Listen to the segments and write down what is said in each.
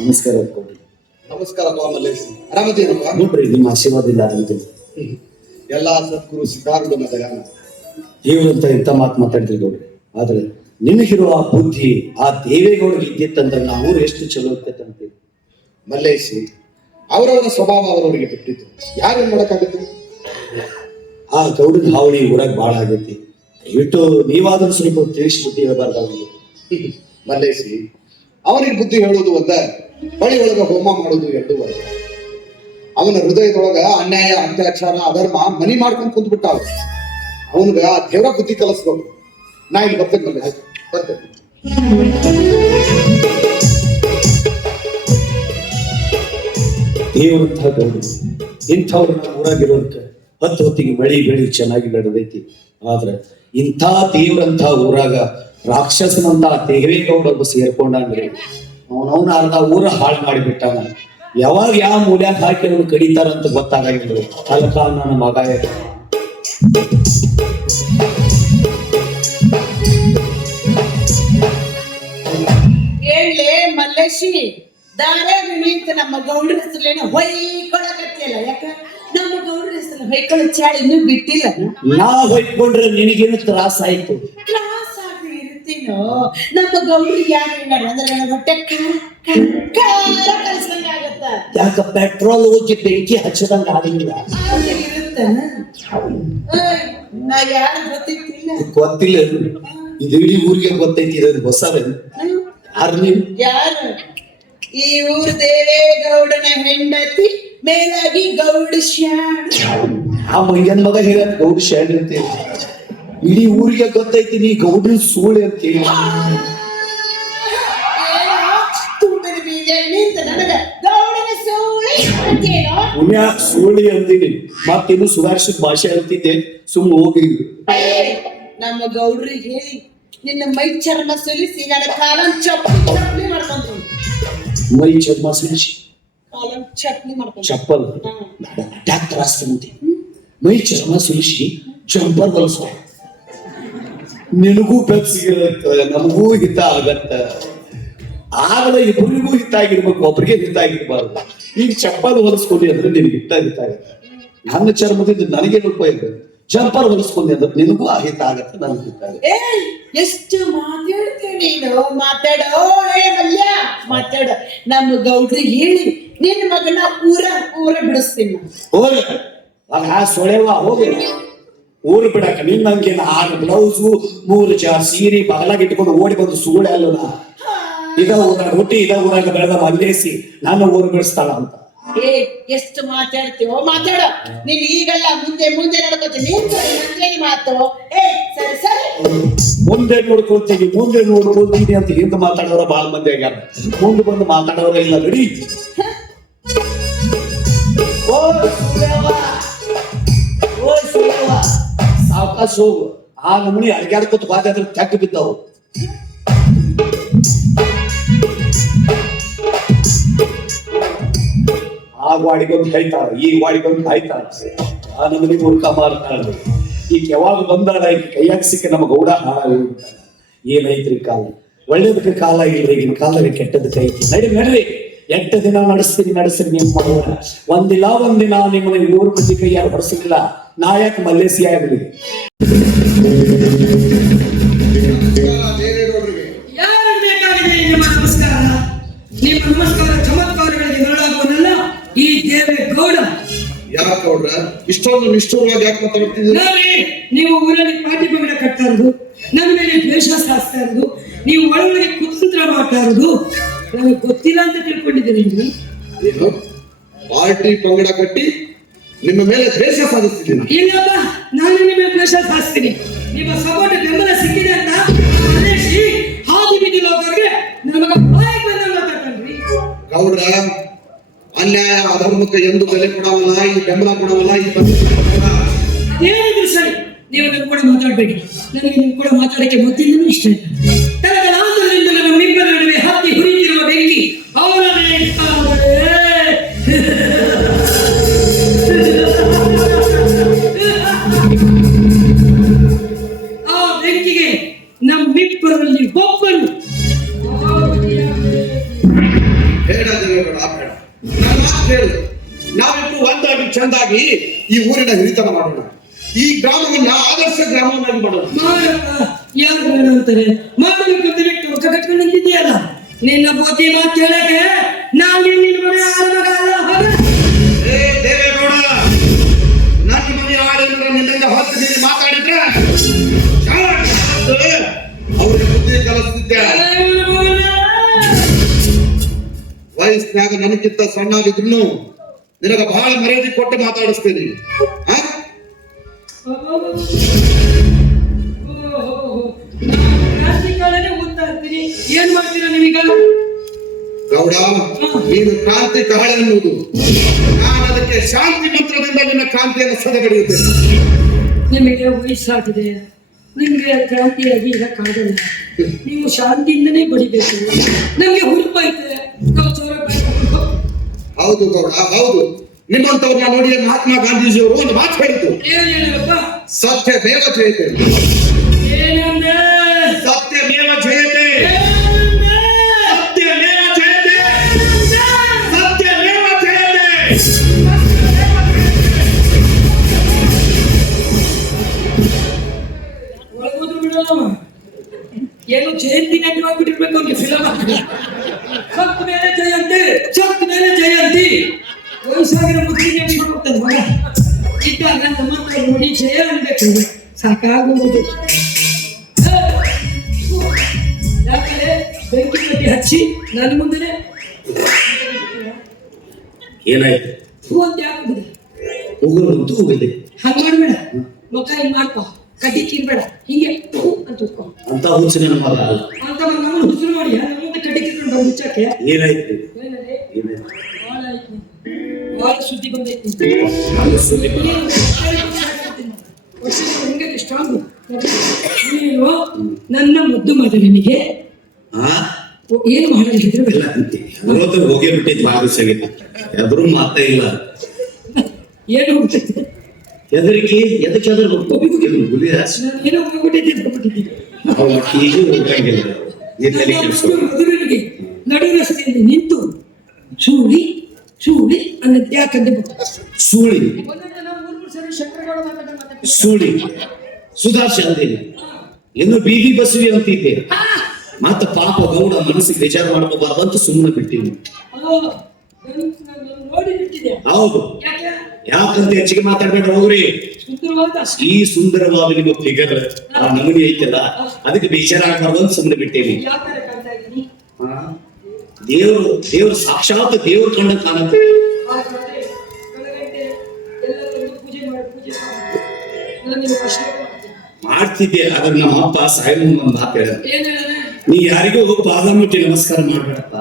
ನಮಸ್ಕಾರ ಕೊಡಿ. ನಮಸ್ಕಾರ ಮಲ್ಲೇಶ್, ಆರಾಮದೇನಪ್ಪ? ನೋಡ್ರಿ ನಿಮ್ಮ ಆಶೀರ್ವಾದದಿಂದ ಆರಾಮಿದ್ದೀನಿ. ಎಲ್ಲಾ ಸದ್ಗುರು ಸಿದ್ಧಾರೂಢ ಮತಗ ಇವ್ರಂತ ಇಂಥ ಮಾತು ಮಾತಾಡ್ತೀವಿ ನೋಡ್ರಿ. ಆದ್ರೆ ನಿಮಗಿರುವ ಆ ಬುದ್ಧಿ ಆ ದೇವೇಗೌಡರಿಗೆ ಇದ್ದಿತ್ತಂದ್ರೆ ನಾವು ಎಷ್ಟು ಚಲೋ ಇರ್ತೈತೆ ಅಂತೀವಿ. ಮಲ್ಲೇಶ್, ಅವರವರ ಸ್ವಭಾವ ಅವರವರಿಗೆ ಬಿಟ್ಟಿತ್ತು, ಯಾರೇನ್ ಮಾಡಕ್ಕಾಗುತ್ತೆ? ಆ ಗೌಡನ ಹಾವಳಿ ಊರಾಗ ಬಾಳ ಆಗೈತಿ. ದಯವಿಟ್ಟು ನೀವಾದ್ರೂ ಸ್ವಲ್ಪ ತಿಳಿಸಿ ಬುದ್ಧಿ ಹೇಳಬಾರ್ದಾಗಿ. ಮಲ್ಲೇಶ್, ಅವನಿಗೆ ಬುದ್ಧಿ ಹೇಳುವುದು ಒಂದ, ಬಳಿ ಒಳಗ ಹೋಮ ಮಾಡುವುದು ಎರಡು ಒಂದ. ಅವನ ಹೃದಯದೊಳಗ ಅನ್ಯಾಯ, ಅತ್ಯಾಚಾರ, ಅಧರ್ಮ ಮನಿ ಮಾಡ್ಕೊಂಡು ಕುಂತ್ಬಿಟ್ಟಾವ. ಅವನಿಗ ಆ ದೇವರ ಬುದ್ಧಿ ಕಲಿಸ್ಬೇಕು. ನಾ ಇಲ್ಲಿ ಬರ್ತೇನೆ ಮಲ್ಲೇಶ್, ಬರ್ತೇನೆ. ದೇವರಂತ ಗೌಡ ಇಂಥವ್ರು ನಮ್ಮ ಊರಾಗಿರೋದಕ್ಕೆ ಹೊತ್ತಿಗೆ ಮಳಿ ಬೆಳಿ ಚೆನ್ನಾಗಿ ಬೆಳೆದೈತಿ. ಆದ್ರೆ ಇಂಥ ದೇವ್ರಂತ ಊರಾಗ ರಾಕ್ಷಸನಂತ ದೇವೇಗೌಡ ಒಬ್ಬ ಸೇರ್ಕೊಂಡ್ರಿ. ಅವನವನ ಅರ್ಧ ಊರ ಹಾಳು ಮಾಡಿಬಿಟ್ಟಾನ. ಯಾವಾಗ ಯಾವ ಮೂಲ್ಯಾಗ ಹಾಕಿ ಅವನು ಕಡಿತಾರಂತ ಗೊತ್ತಾಗಿಲ್ಲ. ಅಲ್ಕ ನನ್ನ ಮಗ ಹೇಳಲೇ ಮಲ್ಲೇಶಿ, ದಾರ್ಯಾಗ ನಿಂತ ನಮ್ಮ ಗೌಡ್ರ ಹೆಸರೇನ ಹೊಯ್ಕೊಳಕತ್ತಿಯಲ್ಲ. ಯಾಕ ನಮ್ಮ ಗೌಡ್ರ ಹೆಸರು ಹೊಯ್ಕೊಳ್ಳೋ ಚಾಳ ಇನ್ನೂ ಬಿಟ್ಟಿಲ್ಲ. ನಾ ಹೊಯ್ಕೊಂಡ್ರೆ ನಿನಗೇನು ತ್ರಾಸ ಆಯ್ತು? ಕ್ಲಾಸ್ ಆಗಿ ಇರ್ತೀನೋ. ನಮ್ಮ ಗೌಡ್ರಿಗೆ ಯಾರು ಹೇಳ ಅಂದ್ರೆ ನನ್ನ ಹೊಟ್ಟೆ ಖಾರ ಕಲಿಸಂಗ ಆಗತ್ತ. ಯಾಕ ಪೆಟ್ರೋಲ್ ಹೋಗಿ ಬೆಂಕಿ ಹಚ್ಚದಂಗ ಆಗಿಲ್ಲ ಇರುತ್ತನ? ನಾ ಯಾರು ಗೊತ್ತಿತ್ತಿಲ್ಲ. ಗೊತ್ತಿಲ್ಲ. ಇದು ಇಡೀ ಊರಿಗೆ ಗೊತ್ತೈತಿ. ಇದೊಂದು ಹೊಸವೇನು? ಯಾರು ನೀವು? ಯಾರು? ಈ ಊರು ದೇವೇಗೌಡನ ಹೆಂಡತಿ, ಮೇಲಾಗಿ ಗೌಡ ಶಾಣ. ಆ ಮಂಗನ ಮಗ ಹೇಳ ಗೌಡ ಶಾಣ ಅಂತೇಳಿ ಇಡೀ ಊರಿಗೆ ಗೊತ್ತೈತಿ ನೀ ಗೌಡ್ರ ಸೂಳೆ ಅಂತೇಳಿ. ತುಂಬಿದ ಬೀಜ ನಿಂತ ನನಗ ಗೌಡನ ಸೂಳೆ ಅಂತೇನೋ. ಪುಣ್ಯಾಕ್ ಸೂಳಿ ಅಂತೀನಿ. ಮತ್ತಿನ್ನು ಸುಧಾರಿಸಿದ ಭಾಷೆ ಅಂತಿದ್ದೆ. ಸುಮ್ಮನೆ ಹೋಗಿ ನಮ್ಮ ಗೌಡ್ರಿಗೆ ಹೇಳಿ ನಿನ್ನ ಮೈ ಚರ್ಮ ಸುಲಿಸಿ ನನ್ನ ಕಾಲನ್ ಚಪ್ಪಲಿ ಮಾಡ್ಕೊಂತೀನಿ. ಮೈ ಚರ್ಮ ಸುಲಿಸಿ ಕಾಲನ್ ಚಪ್ಪಲಿ ಮಾಡ್ಕೊಂತೀನಿ. ಚಪ್ಪಲ್ ಡಾಕ್ಟರ್ ಆಸ್ತಿ ಮೈ ಚರ್ಮ ಸುಲಿಸಿ ಜಂಪರ್ ಬಳಸುವ. ನಿನಗೂ ಬೆಪ್ಸಿಗಿರತ್ತ, ನಮಗೂ ಹಿತ ಆಗತ್ತ. ಆಗಲ ಇಬ್ಬರಿಗೂ ಹಿತ ಆಗಿರ್ಬೇಕು, ಒಬ್ರಿಗೆ ಹಿತ ಆಗಿರ್ಬಾರ್ದು. ಈಗ ಚಪ್ಪಲ್ ಹೊಲಿಸ್ಕೊಂಡಿ ಅಂದ್ರೆ ನಿನಗೆ ಹಿತ ಆಗತ್ತ. ನನ್ನ ಚರ್ಮದಿಂದ ನನಗೇನು ಉಪಯೋಗ? ಜಂಪರ್ ಹೊಲಿಸ್ಕೊಂಡಿ ಅಂದ್ರೆ ನಿನಗೂ ಆ ಹಿತ ಆಗತ್ತ, ನನಗೂ ಹಿತ ಆಗತ್ತ. ಎಷ್ಟು ಮಾತಾಡ್ತೇನೆ ನೀನು. ಮಾತಾಡೋ ಮಲ್ಯ, ಮಾತಾಡ. ನಮ್ಮ ಗೌಡ್ರಿಗೆ ಹೇಳಿ ನಿನ್ನ ಮಗನ ಊರ ಬಿಡಿಸ್ತೀನಿ. ಹೋಗ ಸೊಳೆವ ಹೋಗಿ ಊರು ಬಿಡಕ. ನಿನ್ ನಂಗೇನು 6 ಬ್ಲೌಸು 3 ಸೀರೆ ಬಗಲಾಗ ಇಟ್ಕೊಂಡು ಓಡಿ ಬಂದು ಸುಗುಳೆ ಅಲ್ಲ. ಇದ ಊರಾಗ ಹುಟ್ಟಿ ಇದ ಊರಾಗ ಬೆಳೆದ ಮಲ್ಲೇಸಿ ನನ್ನ ಊರು ಬಿಡಿಸ್ತಾಳ ಅಂತ. ಎಷ್ಟು ಮಾತಾಡ್ತೀವೋ ಮಾತಾಡ. ನೀನ್ ಈಗಲ್ಲ ಮುಂದೆ ನಡ್ಕೋತೀನಿ. ನಂಗೇನು ಮಾತು? ಸರಿ ಸರಿ, ಮುಂದೆ ನೋಡ್ಕೊಳ್ತೀನಿ ಅಂತ ಹಿಂದೆ ಮಾತಾಡೋರ ಬಾಳ ಮಂದಿ ಆಗ್ಯಾರ. ಮುಂದೆ ಬಂದು ಮಾತಾಡೋರ ಇಲ್ಲ. ನಡಿ ಸಾವಕಾಶ ಹೋಗು. ಆ ನಮೂನಿ ಅಡ್ಗಾಡ್ಕೊತ ಬಾದ್ರೆ ತೆಗ್ದು ಬಿದ್ದವು. ಆ ವಾಡಿಗೊಂದು ಕಾಯ್ತಾಳ, ಈ ವಾಡಿಗೊಂದು ಕಾಯ್ತಾಳ. ಆ ನಮೂನಿ ಮುಲ್ಕ ಮಾಡ್ತಾಳೆ. ಈಗ ಯಾವಾಗ ಬಂದಾಳ ಈಗ ಕೈಯಾಗ ಸಿಕ್ಕ ನಮ್ಮ ಗೌಡ ಹಾಳಾಗಿರ್ತಾಳ. ಏನೈತ್ರಿ ಕಾಲ? ಒಳ್ಳೇದಕ್ಕೆ ಕಾಲ ಇಲ್ರಿ, ಈಗಿನ ಕಾಲದಾಗ ಕೆಟ್ಟದಕ್ಕೆ ಐತಿ. ನಡ್ರಿ 8 ದಿನ ನಡೆಸ್ತೀನಿ ನಿಮ್ಮ ಊರ. ಒಂದಿನ ನಿಮ್ಮನ್ನ 3 ಮಂದಿ ಕೈಯಾರು ಹೊಡಿಸಲಿಲ್ಲ. ನಾಯಕ್ ಮಲ್ಲೇಸಿ ಆಗಲಿ. ಯಾರು ಬೇಕಾಗಿದೆ ನಿಮ್ಮ ನಮಸ್ಕಾರ? ನಿಮ್ಮ ನಮಸ್ಕಾರ ಚಮತ್ಕಾರಗಳಿಗೆ ನೆರಳಾಗುವುದಲ್ಲ ಈ ದೇವೇಗೌಡ. ಯಾಕೆ ಗೌಡ್ರ ಇಷ್ಟೊಂದು ನಿಷ್ಠುರವಾಗಿ ಯಾಕೆ ಮಾತಾಡ್ತಿದ್ದೀರಿ? ನೀವು ಊರಲ್ಲಿ ಪಾಟಿ ಪಂಗಡ ಕಟ್ತಾ ಇರೋದು, ನನ್ನ ಮೇಲೆ ದ್ವೇಷ ಸಾಧಿಸ್ತಾ ಇರೋದು, ನೀವು ಒಳಗಡೆ ಕುತಂತ್ರ ಮಾಡ್ತಾ ಇರೋದು ನನಗೆ ಗೊತ್ತಿಲ್ಲ ಅಂತ ತಿಳ್ಕೊಂಡಿದ್ದೀನಿ. ಏನು ಪಾರ್ಟಿ ಪಂಗಡ ಕಟ್ಟಿ ನಿಮ್ಮ ಮೇಲೆ ದ್ವೇಷ ಸಾಧಿಸ್ತಿದ್ದೀನಿ? ಇಲ್ಲಪ್ಪ, ನಾನು ನಿಮ್ಮ ಮೇಲೆ ದ್ವೇಷ ಸಾಧಿಸ್ತೀನಿ. ನಿಮ್ಮ ಸಪೋರ್ಟ್ ಬೆಂಬಲ ಸಿಕ್ಕಿದೆ ಅಂತ ಮಲ್ಲೇಶಿ ಹಾದಿ ಬೀದಿ ಲೋಕರಿಗೆ ನಮಗ ಬಾಯಿ ಬಂದ ಮಾತಾಡ್ತಾನ್ರಿ. ಗೌಡ್ರ, ಅನ್ಯಾಯ ಅಧರ್ಮಕ್ಕೆ ಎಂದು ಬೆಲೆ ಕೊಡವಲ್ಲ, ಈ ಬೆಂಬಲ ಕೊಡವಲ್ಲ, ಈ ಏನಿದ್ರು ಸರಿ, ನೀವು ನನ್ನ ಕೂಡ ಮಾತಾಡ್ಬೇಡಿ. ನನಗೆ ನಿಮ್ ಕೂಡ ಮಾತಾಡಕ್ಕೆ ಗೊತ್ತಿಲ್ಲ ಇಷ್ಟ. ತರಗಲಾಂತರದಿಂದ ನಮ್ಮ ನಿಬ್ಬರ ನಡುವೆ ಹತ್ತಿ ಹುರಿತಿರುವ ಬೆಂಕಿ ಅವರ ಮೇಲೆ ಆ ಬೆಂಕಿಗೆ ನಮ್ಮಿಬ್ಬರಲ್ಲಿ ಒಬ್ಬರು ಬೇಡ ಚೆಂದಾಗಿ ಈ ಊರಿನ ಹಿರಿತನ ಮಾಡೋಣ. ಈ ಗ್ರಾಮವನ್ನ ಆದರ್ಶ ಗ್ರಾಮವನ್ನಾಗಿ ಮಾಡೋಣ. ಮಾಡಪ್ಪ, ಯಾರು ಬೇಡ ಅಂತಾರೆ? ಮಾಡಬೇಕಂತ ಟೊಂಕ ಕಟ್ಕೊಂಡು ನಿಂತಿದ್ದೀಯಲ್ಲ, ನಿನ್ನ ಬುದ್ಧಿ ಮಾತು ಕೇಳಕ್ಕೆ ನಾನು ನಿನ್ನ ಮನೆ ಆಳ್ಮಗ ಅಲ್ಲ. ಹೋಗ. ಏ ದೇವೇಗೌಡ, ನನ್ನ ಮನೆ ಆಳಿನ ನಿನ್ನಿಂದ ಹೊತ್ತು ನೀನು ಮಾತಾಡಿದ್ರೆ ಅವ್ರಿಗೆ ಬುದ್ಧಿ ಕಲಿಸ್ತಿದ್ದೆ. ವಯಸ್ಸಿನಾಗ ನನಗಿಂತ ಸಣ್ಣಾಗಿದ್ರು ನಿನಗ ಬಹಳ ಮರ್ಯಾದೆ ಕೊಟ್ಟು ಮಾತಾಡಿಸ್ತೇನೆ. ಏನ್ ಮಾಡ್ತೀರಾ ನೀವೀಗ? ಗೌಡ, ನೀನು ಕ್ರಾಂತಿ ಕಹಳೆ ಅನ್ನುವುದು, ನಾನು ಅದಕ್ಕೆ ಶಾಂತಿ ಮಂತ್ರದಿಂದ ನಿನ್ನ ಕ್ರಾಂತಿಯನ್ನು ಸದಗಡಿಯುತ್ತೇನೆ. ನಿಮಗೆ ವಯಸ್ಸಾಗಿದೆ, ನಿಮ್ಗೆ ಕ್ರಾಂತಿಯಾಗಿ ಇರಕ್ಕಾಗಲ್ಲ. ನೀವು ಶಾಂತಿಯಿಂದನೇ ಬಡಿಬೇಕು. ನಮ್ಗೆ ಹುರುಪಾಯ್ತದೆ, ನಾವು ಚೋರ. ಹೌದು ಗೌಡ, ಹೌದು. ನಿಮ್ಮಂತವ್ರನ್ನ ನೋಡಿ ಮಹಾತ್ಮ ಗಾಂಧೀಜಿಯವರು ಒಂದು ಮಾತು ಹೇಳಿದ್ರು, ಏನ್ ಹೇಳಪ್ಪ? ಸತ್ಯಮೇವ ಜಯತೆ. ಏನಂದ್ರೆ ಸತ್ಯಮೇವ ಜಯತೆ. ಸತ್ಯಮೇವ ಜಯತೆ. ಸತ್ಯಮೇವ ಜಯತೆ. ಒಳಗೋದ್ರು ಬಿಡೋಣ. ಏನು ಜಯಂತಿ ನೆಟ್ಟು ಆಗ್ಬಿಟ್ಟಿರ್ಬೇಕು ಅವ್ರಿಗೆ ಫಿಲಮ್. ಸತ್ ಮೇಲೆ ಜಯಂತಿ, ಸತ್ ಮೇಲೆ ಜಯಂತಿ. ವಯಸ್ಸಾಗಿರೋ ಮುಸ್ಲಿಂ ನೆನ್ಸ್ಕೊಂಡು ಹೋಗ್ತದೆ ಮಗ. ಇದ್ದಾಗ ನಮ್ಮ ಮಕ್ಕಳು ನೋಡಿ ಜಯ ಅನ್ಬೇಕು, ಸಾಕಾಗುವುದು. ಯಾಕಂದ್ರೆ ಬೆಂಕಿ ಕಟ್ಟಿ ಹಚ್ಚಿ ನನ್ನ ಮುಂದೆ ಏನಾಯ್ತು? ಹೂ ಅಂತ ಯಾಕೆ ಹೋಗೋದಂತೂ ಹೋಗಿದೆ. ಹಂಗ ಮಾಡ್ಬೇಡ, ಮುಖ ಹಿಂಗ್ ಮಾಡ್ಕೊ, ಕಡ್ಡಿ ಕಿರ್ಬೇಡ, ಹಿಂಗೆ ಹೂ ಅಂತ ಉತ್ಕೊ ಅಂತ ಹುಚ್ಚು ನನ್ನ ಮಗ ಅಲ್ಲ. ಅಂತ ನಮ್ಮ ಹುಸುರು ಮಾಡಿ ನಮ್ಮ ಮುಂದೆ ಕಡ್ಡಿ ಕಿರ್ಕೊಂಡು ಬಂದು ಮುಚ್ಚಕ್ಕೆ. ಏನಾಯ್ತು? ಏನಂದ್ರೆ ಏನಾಯ್ತು? ಭಾಳ ಆಯ್ತು, ಭಾಳ ಸುದ್ದಿ ಬಂದೈತಿ. ಸುದ್ದಿ ಹಿಂಗೆ ಸ್ಟ್ರಾಂಗು. ನೀನು ನನ್ನ ಮುದ್ದು ಮಗನಿಗೆ ಏನು ಮಾಡಲಿದ್ರೆ ಎಲ್ಲ ಹೋಗೇ ಬಿಟ್ಟಿದ್ದು ಭಾಗವಹಿಸಾಗಿತ್ತು. ಎದ್ರು ಮಾತೇ ಇಲ್ಲ. ಏನು ಹೋಗ್ತೈತೆ ಎದರಿಗೆ ಎದಕ್ಕೆ ಹುಲಿಯ ನಾನು ಏನೋ ಹೋಗ್ಬಿಟ್ಟಿದ್ದೆ. ಈಗ ಹೋಗಂಗಿಲ್ಲ. ಮದುವೆಗೆ ನಡು ರಸ್ತೆಯಲ್ಲಿ ನಿಂತು ಚೂಳಿ ಚೂಳಿ ಅನ್ನೋದು ಯಾಕಂದ್ರೆ ಸೂಳಿ ಮೂರು ಸರಿ ಶಂಕರಗೌಡ ಮಾತಾಡ ಸೂಳಿ ಸುಧಾರ್ಶ ಅಂತೀನಿ. ಇನ್ನು ಬೀದಿ ಬಸವಿ ಅಂತಿದ್ದೆ. ಮತ್ತ ಪಾಪ ಗೌಡ ಮನಸ್ಸಿಗೆ ವಿಚಾರ ಮಾಡ್ಕೋಬಾರ್ದಂತ ಸುಮ್ಮನೆ ಬಿಟ್ಟಿವಿ. ನೋಡಿ ಬಿಟ್ಟಿದೆ. ಹೌದು, ಯಾಕೆ ಯಾಕಂತ ಹೆಚ್ಚಿಗೆ ಮಾತಾಡ್ಬೇಡ ಹೋಗ್ರಿ. ಸುಂದರವಾದ ಈ ಸುಂದರವಾದ ನಿಮ್ಮ ಫಿಗರ್ ಆ ನಮೂನಿ ಐತಲ್ಲ, ಅದಕ್ಕೆ ಬೇಜಾರ ಆಗ್ಬಾರ್ದು ಅಂತ ಸುಮ್ಮನೆ ಬಿಟ್ಟೇವಿ. ಯಾಕಂದ್ರೆ ಕಾಣ್ತಾ ಇದ್ದೀನಿ ದೇವ್ರು ಸಾಕ್ಷಾತ್ ದೇವ್ರ ಕಂಡ ಕಾಣುತ್ತೆ. ಮಾಡ್ತಿದ್ದೆ, ಆದ್ರೆ ನಮ್ಮ ಅಪ್ಪ ಸಾಯಿಬ್ ಒಂದು ಮಾತು ಹೇಳ, ನೀ ಯಾರಿಗೂ ಪಾದ ಮುಟ್ಟಿ ನಮಸ್ಕಾರ ಮಾಡ್ಬೇಡಪ್ಪ.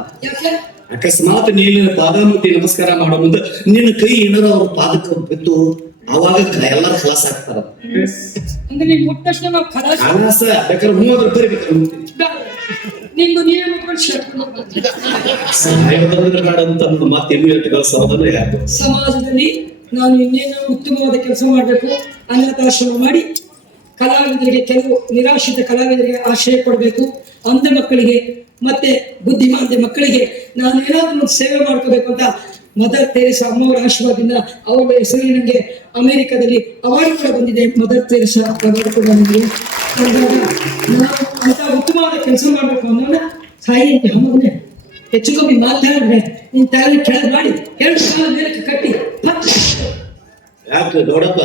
ಅಕಸ್ಮಾತ್ ನೀನು ಪಾದ ಮುಟ್ಟಿ ನಮಸ್ಕಾರ ಮಾಡೋ ಮುಂದೆ ನಿನ್ನ ಕೈ ಏನಾರ ಅವ್ರ ಪಾದಕ್ಕೆ ಬಿತ್ತು, ಅವಾಗ ಎಲ್ಲಾರು ಖಲಾಸ ಆಗ್ತಾರ. ಖಲಾಸ ಬೇಕಾದ್ರೆ 30 ರೂಪಾಯಿ ಬೇಕಾದ್ರೆ ಬೇಡ ಅಂತ ಮತ್ತೆ ಇನ್ನೂ ಎಷ್ಟು ಕೆಲಸ ಯಾರು ಸಮಾಜದಲ್ಲಿ ನಾನು ಇನ್ನೇನು ಉತ್ತಮವಾದ ಕೆಲಸ ಮಾಡಬೇಕು, ಅನಾಥಾಶ್ರಮ ಮಾಡಿ ಕಲಾವಿದರಿಗೆ, ಕೆಲವು ನಿರಾಶ್ರಿತ ಕಲಾವಿದರಿಗೆ ಆಶ್ರಯ ಕೊಡಬೇಕು, ಅಂಧ ಮಕ್ಕಳಿಗೆ ಮತ್ತೆ ಬುದ್ಧಿಮಾಂದ್ಯ ಮಕ್ಕಳಿಗೆ ನಾನು ಏನಾದ್ರೂ ಒಂದು ಸೇವೆ ಮಾಡ್ಕೋಬೇಕು ಅಂತ ಮದರ್ ತೆರೇಸಾ ಅಮ್ಮವರ ಆಶೀರ್ವಾದದಿಂದ ಅವರ ಹೆಸರಿಗೆ ನನಗೆ ಅಮೆರಿಕದಲ್ಲಿ ಅವಾರ್ಡ್ ಕೂಡ ಬಂದಿದೆ. ಮದರ್ ತೆರೇಸಾ ಅವಾರ್ಡ್ ಕೂಡ ನನಗೆ. ನಾವು ಅಂತ ಉತ್ತಮವಾದ ಕೆಲಸ ಮಾಡ್ಬೇಕು ಅನ್ನೋಣ. ಸಾಯಿ ಹಮ್ಮನೆ ಹೆಚ್ಚು ಕಮ್ಮಿ ಮಾತಾಡಿದ್ರೆ ನಿನ್ ತಾಯಿ ಕೆಳಗೆ ಮಾಡಿ 2 ಕಾಲ ಮೇಲಕ್ಕೆ ಕಟ್ಟಿ ಯಾಕೆ ದೊಡ್ಡಪ್ಪ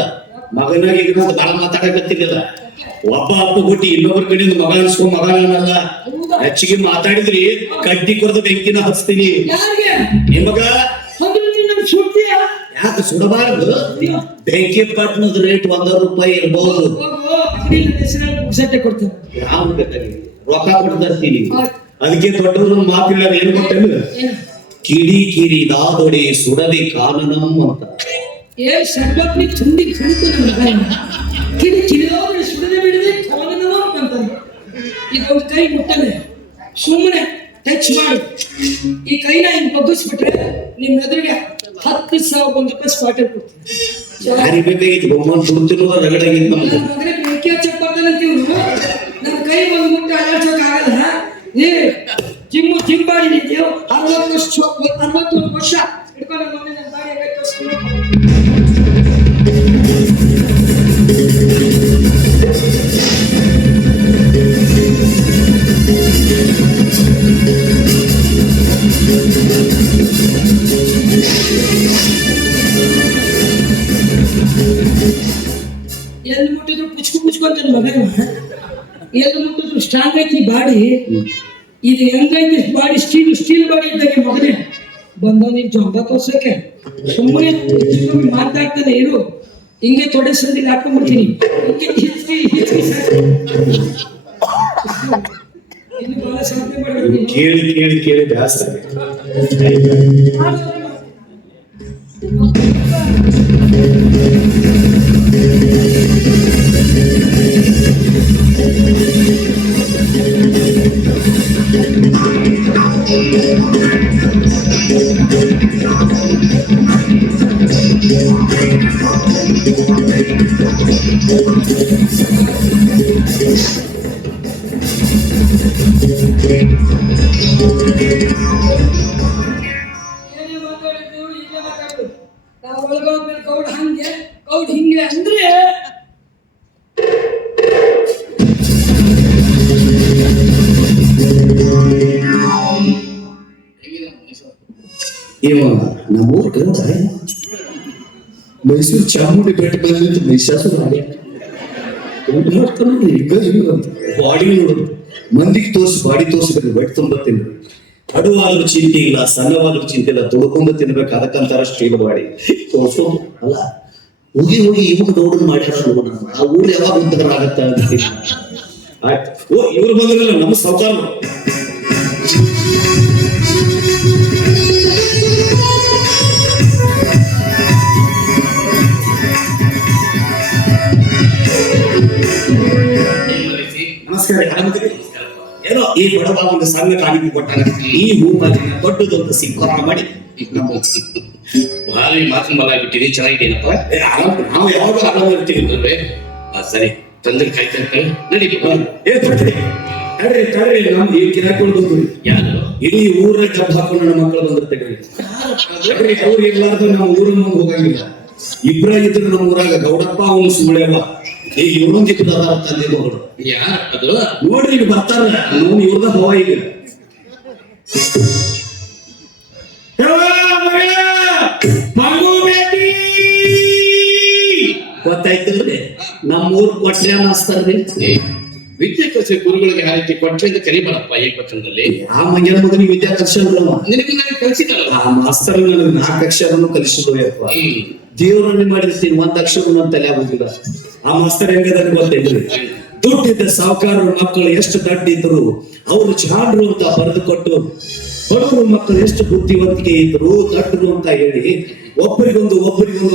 ಮಗನಾಗಿ ಬಾಳ ಮಾತಾಡಕತ್ತಿಲ್ಲ. ಒಬ್ಬ ಅಪ್ಪ ಹುಟ್ಟಿ ಇನ್ನೊಬ್ಬರ ಕಡೆಯಿಂದ ಮಗ ಅನ್ಸ್ಕೊಂಡ್ ಮಗ ಅನ್ನಲ್ಲ. ಹೆಚ್ಚಿಗೆ ಮಾತಾಡಿದ್ರಿ ಕಡ್ಡಿ ಕೊರದ ಬೆಂಕಿನ ಹಚ್ತೀನಿ ನಿಮಗ. ಯಾಕೆ ಸುಡಬಾರದು? ಬೆಂಕಿ ಪಟ್ಟಣದ ರೇಟ್ 100 ರೂಪಾಯಿ ಇರ್ಬಹುದು. ಯಾವ ಬೇಕಾಗಿದೆ ರೊಕ್ಕ ಕೊಡ್ತೀನಿ. ಅದಕ್ಕೆ ದೊಡ್ಡವರು ಮಾತಿಲ್ಲ. ಏನ್ ಗೊತ್ತೇನು? ಕಿಡಿ ಕಿರಿದಾದೊಡೆ ಸುಡದೆ ಕಾನನಂ ಅಂತ. ಕಿಡಿ ಕಿರಿದೋದ್ರೆ ಸುಡದೆ ಬಿಡದೆ ಕಾನನಂ ಅಂತಂದ್ರೆ ಇದೊಂದು ಕೈ ಮುಟ್ಟನೆ ಸುಮ್ಮನೆ ಟಚ್ ಮಾಡಿ ಈ ಕೈನ ಹಿಂಗ್ ಬಗ್ಗಿಸ್ಬಿಟ್ರೆ ನಿಮ್ ಎದುರಿಗೆ 10,000 ರೂಪಾಯಿ ಸ್ಪಾಟಲ್ಲಿ ಕೊಡ್ತೀನಿ. ಬೆಂಕಿ ಹಚ್ಚಕ್ಕಾಗಲ್ಲಂತೀವ್ರು ನನ್ನ ಕೈ ಒಂದು ಮುಟ್ಟೆ ಅಲಾಡ್ಸೋಕ್ ಆಗಲ್ಲ. ಜಿಮ್ ಮಾಡಿದ್ದೀವಿ 61 ವರ್ಷ ಹಿಡ್ಕೊಂಡು ನನ್ನ ದಾರಿ ಎಲ್ಲಿ ಮುಟ್ಟಿದ್ರು ಪುಚ್ಕೊಂತಾನೆ ಮಗ ಎಲ್ಲಿ ಮುಟ್ಟಿದ್ರು ಸ್ಟ್ರಾಂಗ್ ಐತಿ ಬಾಡಿ. ಇದು ಹೆಂಗೈತಿ ಬಾಡಿ, ಸ್ಟೀಲ್ ಬಾಡಿ ಇದ್ದಾಗ ಮಗನೇ ಬಂದ ನೀನ್ ಜೊಂಬ ತೋರ್ಸಕ್ಕೆ ಸುಮ್ಮನೆ ಮಾತಾಡ್ತಾನೆ ಇರು. ಹಿಂಗೆ ತೊಡೆ ಸಂದಿಗೆ ಹಾಕೊಂಡ್ಬಿಡ್ತೀನಿ. ಇನ್ನು ಬಹಳ ಸಾಧನೆ ಮಾಡ್ಬೇಕು. ಕೇಳಿ ಕೇಳಿ ಕೇಳಿ ಬ್ಯಾಸರ ಏನೇ ಮಾತಾಡಿದ್ರು ಹೀಗೆ ಮಾತಾಡು. ನಾವು ಒಳಗೋದ್ಮೇಲೆ ಕೌಡ್ ಹಂಗೆ ಕೌಡ್ ಹಿಂಗೆ ಅಂದ್ರೆ ಇವ ನಮ್ಮೂರ್ ಗೌಡ ಮೈಸೂರು ಚಾಮುಂಡಿ ಬೆಟ್ಟದಲ್ಲಿ ಮಹಿಷಾಸುರ ಬಾಡಿ ನೋಡು, ಮಂದಿಗೆ ತೋರಿಸಿ ಬಾಡಿ ತೋರಿಸ್ಬೇಕು, ಬೆಟ್ ತುಂಬತ್ತೀನಿ. ಅಡುವಾದ್ರೂ ಚಿಂತೆ ಇಲ್ಲ, ಸಣ್ಣವಾದ್ರೂ ಚಿಂತೆ ಇಲ್ಲ, ತೊಳ್ಕೊಂಡು ತಿನ್ಬೇಕು. ಅದಕ್ಕಂತಾರ ಸ್ಟೀಲ್ ಬಾಡಿ ತೋರ್ಸೋದು ಅಲ್ಲ. ಹೋಗಿ ಹೋಗಿ ಇವಾಗ ಗೌಡನ್ ಮಾಡ್ಯಾರ ಆ ಊರ್ ಯಾವಾಗ ಉದ್ಧಾರ ಆಗತ್ತ ಅಂತ. ಆಯ್ತು, ಓ ಇವ್ರು ಬಂದ್ರಲ್ಲ ನಮ್ಮ ಸಾವುಕಾರ. ನಮಸ್ಕಾರ, ಆರಾಮಿದ್ದೀರಿ? ಏನೋ ಈ ಬಡವ ಒಂದು ಸಣ್ಣ ಕಾಣಿಕೆ ಕೊಟ್ಟಾಗ ಈ ಊರಿನಲ್ಲಿ ದೊಡ್ಡದೊಂದು ಸಿಂಹಾರ ಮಾಡಿ ಭಾರಿ ಮಾತಂಬಲ ಬಿಟ್ಟಿರಿ, ಚೆನ್ನಾಗಿದ್ದೇನಪ್ಪ. ನಾವು ಯಾವಾಗ ಆರಾಮ ಇರ್ತೀವಿ. ಸರಿ, ತಂದ್ರೆ ಕಾಯ್ತಾ ನಡಿ. ತಡ್ರಿ ತಡ್ರಿ, ನಮ್ ಈ ಗಿರಾಕೊಂಡು ಬಂದ್ರಿ. ಯಾರು ಇಡೀ ಊರ ಡಬ್ಬ ಹಾಕೊಂಡು ನನ್ನ ಮಕ್ಕಳು ಬಂದಿರ್ತೇವೆ. ಅವ್ರು ಇರ್ಲಾರ್ದು ನಾವು ಊರಿನ ಮುಂದೆ ಹೋಗಂಗಿಲ್ಲ. ಇಬ್ರ ಇದ್ರು ನಮ್ಮ ಊರಾಗ ಗೌಡಪ್ಪ ಅವನು ಸುಳ್ಳೆವ. ಈಗ ಇವ್ರೊಂದು ಇಬ್ಬರು ಅದಾರ ತಂದೆ ಮಗಳು. ಯಾರು ಅದು? ನೋಡ್ರಿ ಈಗ ಬರ್ತಾರ. ನಾವು ಇವ್ರದ ಹವಾ ಈಗ ಗೊತ್ತಾಯ್ತಲ್ರಿ? ನಮ್ಮೂರ್ ಕೊಟ್ರೆ ಅನ್ನಿಸ್ತಾರ್ರಿ. ವಿದ್ಯೆ ಕಲಿಸಿ ಗುರುಗಳಿಗೆ ಆ ರೀತಿ ಕೊಟ್ಟರೆ ಅಂತ ಕರಿಬಾರಪ್ಪ ಈ ಪಕ್ಷದಲ್ಲಿ. ಆ ಮಂಗ್ಯನ ಮಗನಿಗೆ ವಿದ್ಯಾಕರ್ಷ ನಿನಗೂ ನಾನು ಕಲಿಸಿದಲ್ಲ. ಆ ಮಾಸ್ತರ್ ನನಗೆ 4 ಅಕ್ಷರವನ್ನು ಕಲಿಸಿದೋಯಪ್ಪ. ದೇವರಲ್ಲಿ ಮಾಡಿರ್ತೀನಿ, 1 ಅಕ್ಷರ ನನ್ನ ತಲೆ ಆಗುದಿಲ್ಲ. ಆ ಮಾಸ್ತರ್ ಹೆಂಗದ ಗೊತ್ತೇನ್ರಿ? ದುಡ್ಡಿದ್ದ ಸಾವುಕಾರರ ಮಕ್ಕಳು ಎಷ್ಟು ದಡ್ಡಿದ್ರು ಅವರು ಚಾಂಡ್ರು ಅಂತ ಬರೆದು ಕೊಟ್ಟು, ಬಡವರು ಮಕ್ಕಳು ಎಷ್ಟು ಬುದ್ಧಿವಂತಿಕೆ ಇದ್ರು ದಡ್ಡರು ಅಂತ ಹೇಳಿ ಒಬ್ಬರಿಗೊಂದು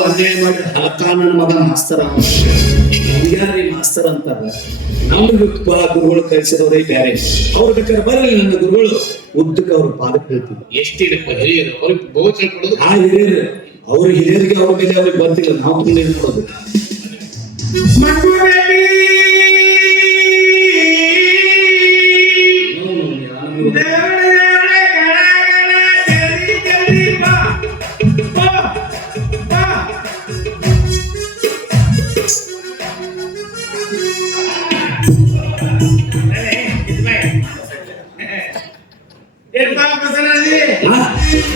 ಅನ್ಯಾಯ ಮಾಡಿ ಹಲಕ ನನ್ನ ಮಗ ಮಾಸ್ತರ್ ಯಾರೀ ಮಾಸ್ತರ್ ಅಂತಾರ. ನಮ್ಗೆ ಗುರುಗಳು ಕಲಿಸಿದವರೇ ಬೇರೆ. ಅವ್ರ ಬೇಕಾದ್ರೆ ಬರಲಿ ನನ್ನ ಗುರುಗಳು ಉದ್ದಕ್ಕೆ ಅವ್ರ ಪಾದಕ್ಕೆ ಹೇಳ್ತೀವಿ. ಎಷ್ಟಿರಪ್ಪ ಹಿರಿಯರು, ಅವ್ರಿಗೆ ಬಹುಚನ ಕೊಡೋದು. ಆ ಹಿರಿಯರು ಅವ್ರ ಹಿರಿಯರಿಗೆ ಅವ್ರ ಮೇಲೆ ಅವ್ರಿಗೆ ಗೊತ್ತಿಲ್ಲ, ನಾವು ತುಂಬ ನೋಡೋದು.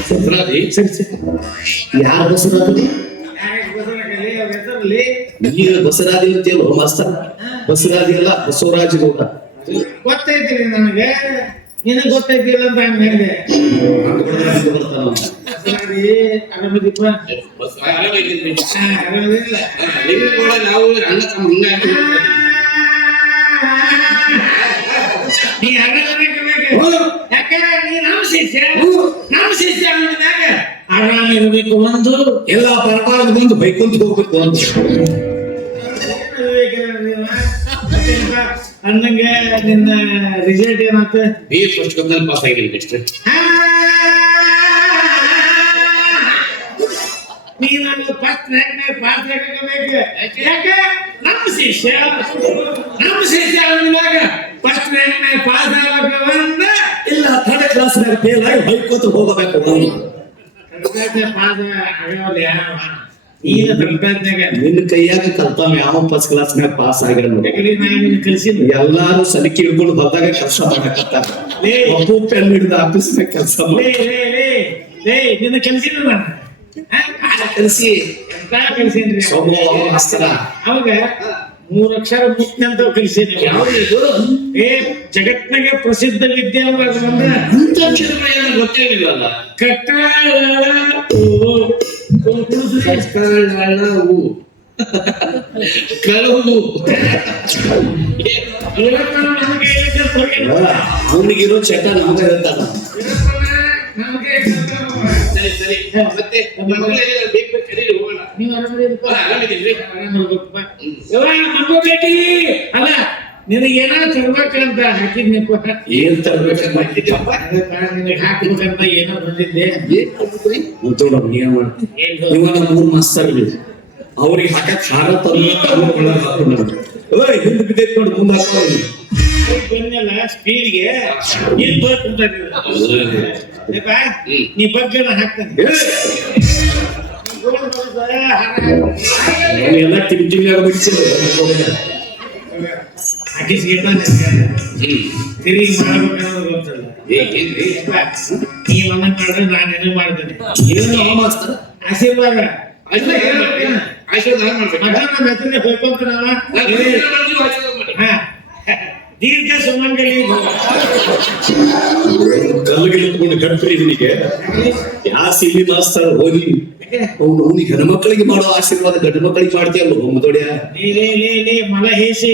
ಬಸರಾದಿ? ಯಾರ ಬಸರಾದಿ? ಈಗ ಬಸರಾದಿ ಅಂತೇಳು ಮಾಸ್ತರ್. ಬಸರಾದಿ ಅಲ್ಲ, ಬಸವರಾಜ ಗೌಡ. ಗೊತ್ತೈತಿ ನನಗೆ, ನಿನಗೆ ಗೊತ್ತೈತಿಲ್ಲ ಅಂತ ಹೇಳಿದೆ. ಆರಾಮಿದ್ದೀಪ? ಆರಾಮಿದ್ದೀನಿ. ಆರಾಮಿದಿಲ್ಲ? ನೀವು ಕೂಡ ನಾವು ಅಣ್ಣ ತಮ್ಮ ಹಿಂಗಾಗಿ ನೀ ಆರಾಮಿರ್ಬೇಕು. ಯಾಕಂದ್ರೆ ನೀ ನಮ್ಮ ಶಿಷ್ಯ ಅನ್ನೋದಾಗ ಆರಾಮಿರ್ಬೇಕು. ಒಂದು ಎಲ್ಲ ಪರಪಾರದ ಬಂದು ಬೈಕೊಂತ ಹೋಗ್ಬೇಕು ಅಂತ ಅನ್ನಂಗೆ ನಿನ್ನ ರಿಸಲ್ಟ್ ಏನಾಯ್ತು? BA ಫಸ್ಟ್ ಕ್ಲಾಸ್ ಪಾಸ್ ಆಗಿದ್ದೀನಿ ನೆಕ್ಸ್ಟ್. ನೀನು ಫಸ್ಟ್ ರ್ಯಾಂಕ್ ಪಾಸ್ ಆಗಬೇಕು. ಯಾಕೆ? ನಮ್ಮ ಶಿಷ್ಯ ಅನ್ನುವಾಗ ಫಸ್ಟ್ ರ್ಯಾಂಕ್ ಪಾಸ್ ಆಗಬೇಕು ಅಂದ ಇಲ್ಲ, 3rd ಕ್ಲಾಸ್ನಾಗ ಫೇಲ್ ಆಗಿ ಬೈಕೋತ ಹೋಗಬೇಕು. ಪಾಸ್ ಆಗಲ್ಲ ಯಾರ ಈಗ ತರಗತಿಯಾಗ ನಿನ್ನ ಕೈಯಾಗ ಕಲ್ತಾವ ಯಾವ 1st ಕ್ಲಾಸ್ನಾಗ ಪಾಸ್ ಆಗಿರೋ ನಾನು ಕಲಿಸಿದ್ದು ಎಲ್ಲಾರು ಸಲಿಕೆ ಹಿಡ್ಕೊಂಡು ಬಂದಾಗ ಕೆಲಸ ಮಾಡಕತ್ತಾರ. ಒಬ್ಬ ಪೆನ್ ಹಿಡಿದ ಆಫೀಸ್ನಾಗ ಕೆಲಸ ಮಾಡಿ ಲೇ ನಿನ್ನ ಕೆಲ್ಸಿನ ನಾನು ಕಲಿಸಿ ಎಂತ ಕಲ್ಸೇನ್ರಿ ಸೋಮವಾರ ಮಾಸ್ತರ ಅವಾಗ 3 ಅಕ್ಷರ ಮುಕ್ತಿ ಅಂತ ಕಲ್ಸೇನಿ. ಯಾವ್ದು ಏ ಜಗತ್ನಾಗೆ ಪ್ರಸಿದ್ಧ ವಿದ್ಯೆ ಅಂದ್ರೆ ಅಂತ ಅಕ್ಷರಗಳು ಏನೋ ಗೊತ್ತಾಗಿಲ್ವಲ್ಲ. ಕಳವು ಕಳವು ಅವನಿಗಿರೋ ಚಟ ನಮ್ಗೆ ಹೇಳ್ತಾನ. ಸರಿ ಸರಿ ಮತ್ತೆ ನಮ್ಮ ಮಗಳೇ ಬೇಕು ಕರೀರಿ ಹೋಗೋಣ. ನೀವು ಆರಾಮಿದ್ದೀವಿ. ಬೇಟಿ ಅಲ್ಲ ನಿನಗೇನ ತರ್ಬೇಕಂತ ಹಾಕಿದ್ನಪ್ಪ. ಏನ್ ತರ್ಬೇಕಂತ ನಿನಗೆ ಹಾಕ್ಬೇಕಂತ ಏನೋ ಬಂದಿದ್ದೆ. ಏನ್ ಮಾಡ್ತೀನಿ ಇವಾಗ 3 ಮಾಸ್ತರ್ಗಳು ಅವ್ರಿಗೆ ಹಾಕಕ್ ಖಾರ ಹಿಂದ್ ಬಿದ್ದೈತ್ ನೋಡಿ ಮುಂದೆ ಹಾಕೋದು. ಬಂದಲ್ಲ ಸ್ಪೀಡ್ಗೆ ಏನ್ ನೀ ಬಗ್ಗೆ ಹಾಕ್ತಾನೆ ಎಲ್ಲ ತಿಂಡಿ ಆಗ್ಬಿಡ್ಸಿಲ್ಲ. ಹಾಕಿಸ್ಗೆ ತಿರುಗಿ ಮಾಡ್ಬೇಕನ್ನೋದು ಗೊತ್ತಲ್ಲ. ನೀವ್ ಅನ್ನ ಮಾಡ್ರೆ ನಾನೇನು ಮಾಡ್ತೇನೆ. ಏನು ಮಾಸ್ತರ ಆಶೀರ್ವಾದ ಆಶೀರ್ವಾದ ಮಾಡ್ಬೇಕು. ನಮ್ಮ ಹೆಸರೇ ಹೋಗ್ಕೊಂತ ದೀರ್ಘ ಸುಮಂಗಲಿ ಕಲ್ಲಿಗೆ ಇಟ್ಕೊಂಡು ಕಟ್ಬಿಡಿ ನಿನಗೆ ಯಾವ ಸಿಲ್ಲಿ ಮಾಸ್ತರ್ ಹೋಗಿ ಅವ್ನಿಗೆ ಹೆಣ್ಮಕ್ಳಿಗೆ ಮಾಡೋ ಆಶೀರ್ವಾದ ಗಂಡು ಮಕ್ಕಳಿಗೆ ಮಾಡ್ತೀಯಲ್ಲ ಒಮ್ಮದೊಡ್ಯ ಮಲ ಹೇಸಿ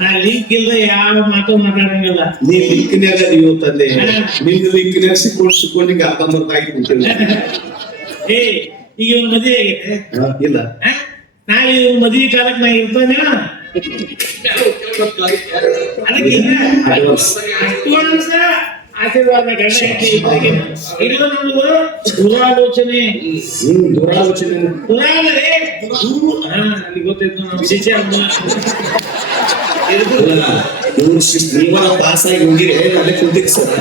ನಾ ಲಿಂಕ್ ಇಲ್ದ ಯಾವ ಮಾತು ಮಾತಾಡಂಗಿಲ್ಲ. ನೀ ಲಿಂಕ್ನ್ಯಾಗ ನೀವು ತಂದೆ ನಿನ್ನ ಲಿಂಕ್ನ್ಯಾಗ ಸಿಕ್ಕೊಂಡು ಹಿಂಗ ಅರ್ಧಂಬರ್ಧ ಕುಂತಿಲ್ಲ. ಈಗ ಇವ್ನ ಮದುವೆ ಆಗೈತೆ ಇಲ್ಲ ನಾಳೆ ಇವ್ನ ಮದುವೆ ಕಾಲಕ್ಕೆ ನಾ ಇರ್ತಾನೆ. ಅದಕ್ಕೆ ಆಶೀರ್ವಾದ ಗಂಡ ಹೆಂಡತಿ ಇದು ನಮ್ದು ದುರಾಲೋಚನೆ. ದುರಾಲೋಚನೆ ಅಲ್ಲಿ ಗೊತ್ತಾಯ್ತು ನಮ್ಮ ಶಿಷ್ಯ ನೀವಾಗ ಪಾಸಾಗಿ ಹೋಗಿರಿ ಅಲ್ಲೇ ಕುಂತಿಕ್ ಸರ್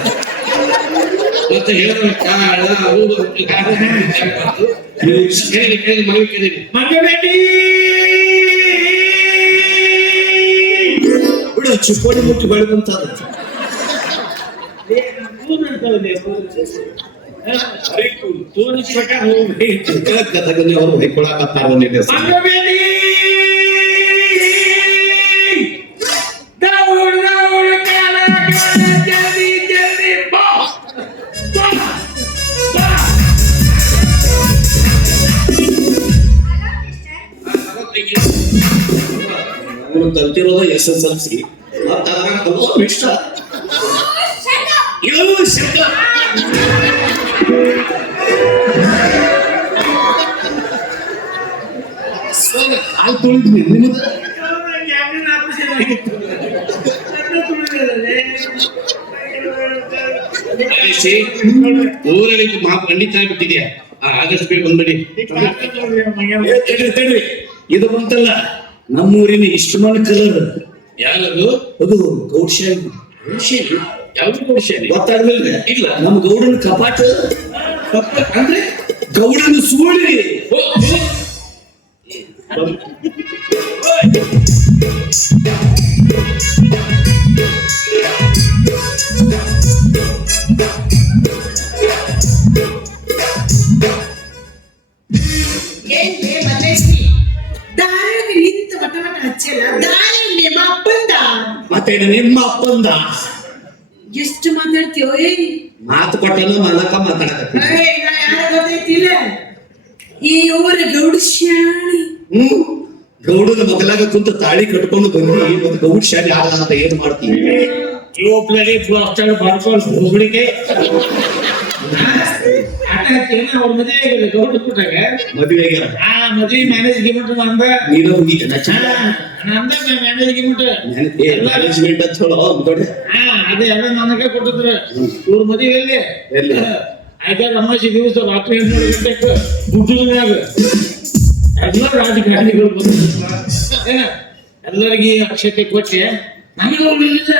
ಮತ್ತೆ ಹೇಳಿ ಬಿಡು ಚಿಕ್ಕೋಡಿ ಮುಟ್ಟಿ ಬೆಳೆದಂತ ಗದಗಲ್ಲಿ ಅವ್ರು ಹೊಯ್ಕೊಳಕತ್ತಾರ. ಕಲ್ತಿರೋದು SSLC ಇಷ್ಟ ಕಾಲ್ ತೊಳಿದ್ವಿ ನಿಮ್ಮದು ಊರಲ್ಲಿ ಮಾತು ಖಂಡಿತ ಆಗ್ಬಿಟ್ಟಿದ್ಯಾ. ಆಗಸ್ಟ್ ಬೇಗ ಬಂದ್ಬಿಡಿ. ತಡ್ರಿ ಇದು ಬಂತಲ್ಲ ನಮ್ಮೂರಿನ ಇಷ್ಟಮಾನ ಕಲರ್ ಯಾರದು ಅದು ಗೌಡ್ಶಾಲಿ. ಯಾವ್ದು ಗೌಡ್ಶಾಲಿ ಗೊತ್ತಾಗ್ಲಿಲ್ಲ. ಇಲ್ಲ ನಮ್ಮ ಗೌಡನ ಕಪಾಟ ಅಂದ್ರೆ ಗೌಡನ ಸೂಳಿ. ನಿಂತು ಮಟ ಮಟ ಹಚ್ಚಿಲ್ಲ ದಾರಿ ನಿಮ್ಮ ಅಪ್ಪಂದ ಮತ್ತೆ ನಿಮ್ಮ ಅಪ್ಪಂದ ಎಷ್ಟು ಮಾತಾಡ್ತೀವೋ ಮಾತು ಕೊಟ್ಟಲ್ಲ ಮನಕ ಮಾತಾಡಕತ್ತಿ. ಯಾರ ಗೊತ್ತೈತಿಲ್ಲ ಈ ಊರ ಗೌಡಶಾಲಿ. ಗೌಡನ ಮಗಲಾಗ ಕುಂತ ತಾಳಿ ಕಟ್ಕೊಂಡು ಬಂದಿ ಮತ್ತೆ ಗೌಡಶಾಲಿ ಆಗ ಅಂತ ಏನ್ ಮಾಡ್ತೀವಿ? ಹುಡುಗಿಗೆ ಅವ್ರ ಮದುವೆ ಗೌಡ ಕೊಟ್ಟಾಗ ಮದುವೆ ಮದುವೆ ಮ್ಯಾನೇಜ್ಮೆಂಟ್ ಅಂದ ನೀನು ಹೋಗಿದ್ದೆ ನಂದ ಮ್ಯಾನೇಜ್ಮೆಂಟ್ ಮ್ಯಾನೇಜ್ಮೆಂಟ್ ಅಂತ ಹೇಳೋ ಅದೇ ಎಲ್ಲ ನನಗೆ ಕೊಟ್ಟಿದ್ರು. ಇವ್ರ ಮದುವೆಯಲ್ಲಿ ಆಯ್ತಾರ ಅಮಾಸಿ ದಿವಸ ರಾತ್ರಿ 12 ಗಂಟೆಗೆ ದುಡ್ಡಿನಾಗ ಎಲ್ಲ ರಾಜಕಾರಣಿಗಳು ಬಂದ ಎಲ್ಲರಿಗೆ ಅಕ್ಷತೆ ಕೊಟ್ಟೆ. ನಮಗೆ ಹೋಗ್ಲಿಲ್ಲ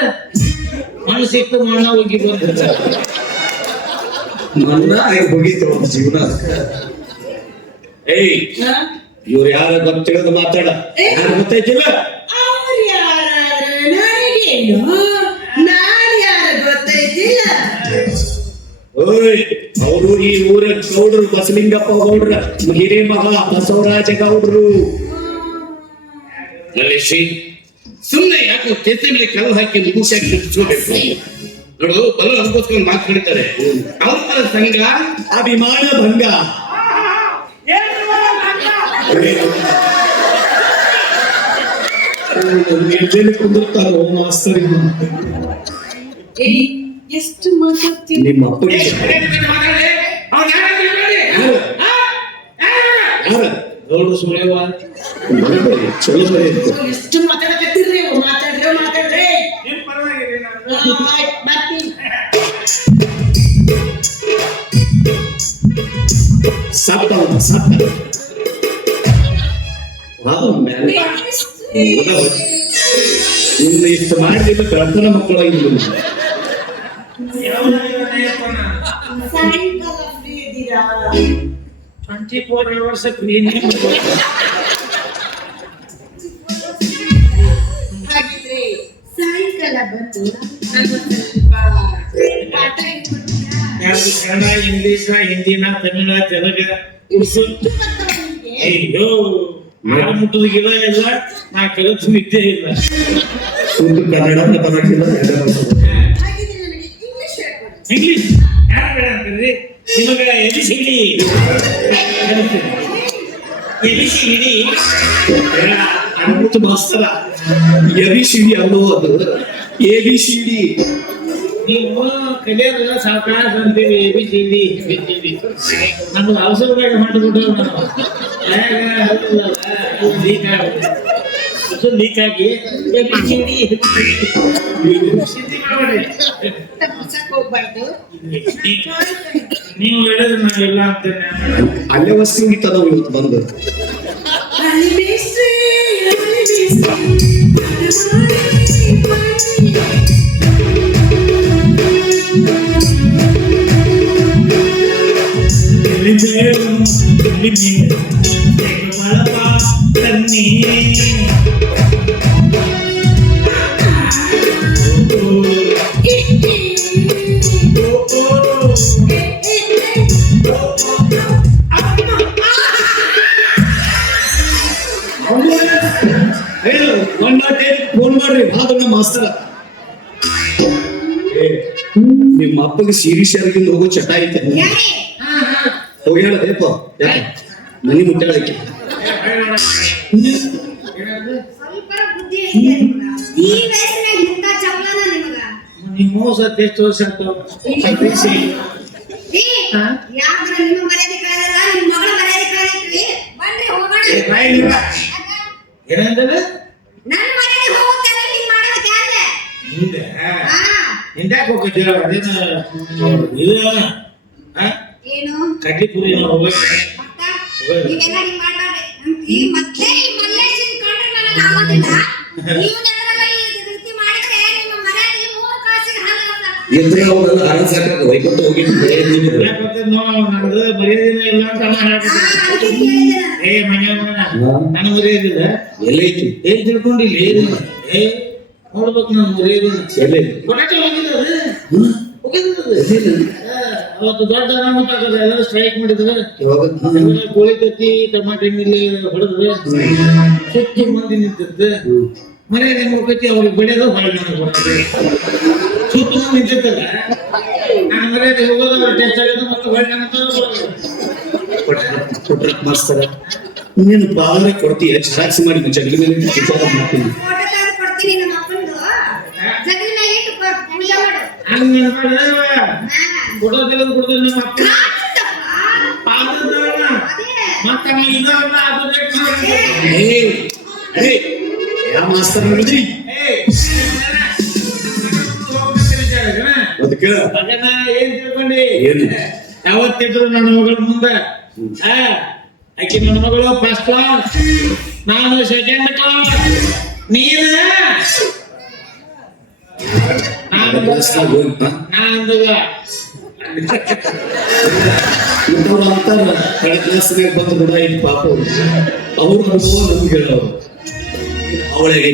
ಮಣ್ಣು ಸಿಕ್ತು ಮಣ್ಣ ಹೋಗಿ ಬಂದ ಮಣ್ಣ ಹೋಗಿತ್ತು ಜೀವನ. ಏಯ್ ಇವ್ರು ಯಾರ ಗೊತ್ತಿರೋದು ಮಾತಾಡ ಯಾರು ಗೊತ್ತೈತಿಲ್ಲ. ಅವ್ರು ಯಾರಾದ್ರೆ ನನಗೇನು, ನಾನು ಯಾರ ಓಯ್ ಅವರು ಈ ಊರ ಗೌಡ್ರು ಬಸಲಿಂಗಪ್ಪ ಗೌಡ್ರ ಹಿರೇ ಮಗ ಬಸವರಾಜ ಗೌಡ್ರು. ಮಲ್ಲೇಶಿ ಸುಮ್ಮನೆ ಯಾಕೆ ಕೆತ್ತ ಮೇಲೆ ಕಲ್ಲು ಹಾಕಿ ಮುಗಿಸಾಕಿ ನಿಲ್ಸ್ಕೋಬೇಕು. ನೋಡು ಬಲ್ಲ ಅನ್ಕೋಸ್ಕೊಂಡು ಮಾತಾಡ್ತಾರೆ. ಅವರ ಸಂಘ ಅಭಿಮಾನ ಭಂಗ. ಎಲ್ಲೆಲ್ಲಿ ಕುಂದಿರ್ತಾರೋ ಮಾಸ್ತರ್ ಏಯ್, ಎಷ್ಟು ಮಾತಾಡ್ತೀನಿ. ನಿಮ್ಮ ಅಪ್ಪಗೆ ಗೌಡ್ರು ಸುಳ್ಳೆವ ಚಲೋ ಬರೆಯುತ್ತೆ. ಎಷ್ಟು ಮಾತಾಡಕತ್ತೀರಿ ಮಾತಾಡ್ರಿ ಮಾತಾಡ್ರಿ. ಆಯ್ತ್, ಬರ್ತೀನಿ. ಸತ್ತ ಸತ್ತ ಇನ್ನು ಇಷ್ಟು ಮಾಡಿದ್ರೆ ಕಳ್ತನ ಮಕ್ಕಳು ಇದ್ರು. ಸಾಯಂಕಾಲ ಫ್ರೀ ಇದ್ದೀರಾ? 24 hours ಕ್ಲೀನ್. ಹಾಗಿದ್ರೆ ಸಾಯಂಕಾಲ ಬಂದು ನನಗೊಂದು ಸ್ವಲ್ಪ ಪಾಠ ಹೇಳ್ಕೊಡ್ತೀರಾ? ಯಾವ್ದು ಕನ್ನಡ, ಇಂಗ್ಲಿಷ್, ಹಿಂದಿನ, ತಮಿಳ, ತೆಲುಗ, ಉರ್ಸು. ಎಷ್ಟು ಬರ್ತಾವ ನಿಮ್ಗೆ? ಅಯ್ಯೋ ಮರ ಮುಟ್ಟದ ಗಿಡ ಇಲ್ಲ, ನಾ ಕಲಿತು ನಿದ್ದೆ ಇಲ್ಲ. ಶುದ್ಧ ಕನ್ನಡ ಬರೋಕ್ಕಿಲ್ಲ. ಹಾಗಿದ್ರೆ ನನಗೆ ಇಂಗ್ಲಿಷ್ ಹೇಳ್ಕೊಡಿ. ಇಂಗ್ಲಿಷ್ ಯಾರು ಬೇಡ ಅಂತೀರಿ? ನಿಮಗ ಎಬಿಸಿಡಿ ಅನುಭೂತ ಮಾಸ್ತರ ಎಬಿಸಿಡಿ ಅನ್ನೋ ಅದು ಎಬಿಸಿಡಿ. ನೀವು ಕಲಿಯೋದೆಲ್ಲ ಸಾವಕಾಶ ಅಂತೀವಿ. ಎಬಿಸಿಡಿ ನಮ್ಗೆ ಅವಸರದಾಗ ಮಾಡಿಬಿಟ್ಟು ಲೀಕ್ ಆಗಿ ಎಬಿಸಿಡಿ ತಪ್ಪಿಸಕ್ ಹೋಗ್ಬಾರ್ದು. ನೀವು ಹೇಳಿದ್ರೆ ನಾವೆಲ್ಲ ಅಂತೇನೆ. ಅಲ್ಲೇ ವಸ್ತು ಮುಗಿತದ ಇವತ್ತು ಬಂದು. ಅಲ್ಲಿ ಮೇಸ್ಟ್ರಿ, ಅಲ್ಲಿ ಫೋನ್ ಮಾಡ್ರಿ ಭಾಗಣ್ಣ ಮಾಸ್ತರ. ನಿಮ್ಮ ಅಪ್ಪಗೆ ಸೀರಿಯಸ್ ಆಗಿಂದ ಹೋಗೋ ಚಟ ಐತೆ. ಹೋಗಿ ಹೇಳದೇಪ ಯಾಕೆ ಮನಿ ಮುಟ್ಟಾಳಕ್ಕೆ. ಸ್ವಲ್ಪ ಬುದ್ಧಿ ಐತೆ ನಿಮಗ. ಈ ವಯಸ್ಸಿನಾಗ ಇಂಥ ಚಪಲನ ನಿಮಗ. ನಿಮ್ಮ ಸತ್ ಎಷ್ಟು ವರ್ಷ ಆಯ್ತು? ಏ, ಯಾವ್ದ್ರ ನಿಮ್ಮ ಮರ್ಯಾದೆ ಕಾಯ್ದಲ್ಲ, ನಿಮ್ಮ ಮಗಳ ಮರ್ಯಾದೆ ಕಾಯ್ದೈತ್ರಿ. ಬನ್ರಿ ಹೋಗೋಣ. ಏನಂದ್ರೆ ನನ್ನ ಮರ್ಯಾದೆ ಹೋಗುತ್ತೆ ನೀನ್ ಮಾಡೋದಕ್ಕೆ ಅಂದೆ. ಹಿಂದೆ ಹಾ, ಹಿಂದ್ಯಾಕೆ ಹೋಗ್ತೀರ? ಅದೇನ ಇದು ಏನು ಕಡ್ಲಿ ಪುರಿ ಹೋಗ್ಬೇಕು. ಮತ್ತ ನೀವೆಲ್ಲ ಹಿಂಗ್ ಮಾಡ್ಬಾರ್ದು. ಈ ಮೊದ್ಲೇ ಈ ಮಲ್ಲೇಶನ್ ಕಂಡ್ರೆ ನನಗೆ ಆಗೋದಿಲ್ಲ. ನೀವೆಲ್ಲ ಈ ರೀತಿ ಮಾಡಿದ್ರೆ ನಿಮ್ಮ ಮರ್ಯಾದೆ 3 ಕಾಸಿಗೆ ಹಾಳಾಗುತ್ತೆ. ಎದ್ರೆ ಅವರೆಲ್ಲ ಅರಸಾಕ ವೈಕುಂಠ ಹೋಗಿದ್ರೆ ಯಾಕಂದ್ರೆ ನಮ್ದು ಮರ್ಯಾದಿಲ್ಲ ಇಲ್ಲ ಅಂತ ಅಣ್ಣ ಹೇಳ್ತಿದ್ದೆ. ಅದಕ್ಕೆ ಕೇಳಿದೆ ನಾನು. ಏ ಮನೆ ನನಗೆ ಮರ್ಯಾದಿಲ್ಲ. ಎಲ್ಲೈತಿ ಏನ್ ತಿಳ್ಕೊಂಡಿಲ್ಲ? ಏ ನೋಡ್ಬೇಕು ನಾನು ಮರ್ಯಾದಿಲ್ಲ. ಎಲ್ಲೈತಿ ಕೊಡಕ್ಕೆ ಹೋಗಿದ್ದಾರೆ ಅವತ್ತು ದೊಡ್ಡ ಅನಾಹುತ ಆಗದ. ಎಲ್ಲ ಸ್ಟ್ರೈಕ್ ಮಾಡಿದ್ರೆ ಎಲ್ಲ ಕೋಳಿ ತತ್ತಿ ಟಮಾಟೆ ಎಣ್ಣೆಲಿ ಹೊಡೆದ್ರೆ ಸುತ್ತಿ ಮಂದಿ ನಿಂತಿರುತ್ತೆ. ಮರ್ಯಾದೆ ಮುಖಕ್ಕೆ ಅವ್ರಿಗೆ ಬೆಳೆಯೋದು ಹೊರಗೆ ನನಗೆ ಬರ್ತದೆ. ಸುತ್ತ ಮಂದಿ ನಿಂತಿರ್ತಲ್ಲ, ನಾನು ಮರ್ಯಾದೆ ಹೋಗೋದು ಅವ್ರ ಟೆಸ್ಟ್ ಆಗೋದು ಮತ್ತೆ ಹೊರಗೆ ಕೊಟ್ರ ಮಾಸ್ತರ ನೀನು ಬಾದ್ರೆ ಕೊಡ್ತೀಯ ಜಿರಾಕ್ಸ್ ಮಾಡಿ ಜಗಲಿ ಮೇಲೆ ವಿಚಾರ ಮಾಡ್ತೀನಿ. ಫೋಟೋ ತೆಗೆದು ಕೊಡ್ತೀನಿ ನಮ್ಮ ಅಪ್ಪಂದು. ಜಗಲಿ ಮ್ಯಾಗ ಇಟ್ಟು ಪೂಜೆ ಮಾಡು. ಹಂಗೆ ಹಾ. ಫೋಟೋ ತೆಗೆದು ಕೊಡ್ತೀನಿ ನಮ್ಮ ಅಪ್ಪ ಕಾಣಿಸ್ತಪ್ಪ. ಪಾದದಾನ ಅದೇ. ಮತ್ತೆ ಇದನ್ನ ಅದು ಬೇಕು. ಯಾವ ಮಾಸ್ತರ್ ನೋಡಿದ್ರಿ ಅದಕ್ಕೆ ಮಗನ ಏನ್ ತಿಳ್ಕೊಂಡಿ? ಏನು ಯಾವತ್ತಿದ್ರು ನನ್ನ ಮಗಳ ಮುಂದೆ ಆಕಿ ನನ್ನ ಮಗಳು ಫಸ್ಟ್ ಕ್ಲಾಸ್, ನಾನು ಸೆಕೆಂಡ್ ಕ್ಲಾಸ್, ನೀನು ನಾನು ಕ್ಲಾಸ್ನಾಗ ಹೋಗ್ತಾ ಅಂದಲ್ಲ. ಇಬ್ಬರು ಅಂತಾರ ಕಡೆ ಕ್ಲಾಸ್ನಾಗ ಬಂದು ಕೂಡ ಪಾಪ ಅವ್ರು ಅನುಭವ ನಮ್ಗೆ ಹೇಳೋರು ಅವಳಿಗೆ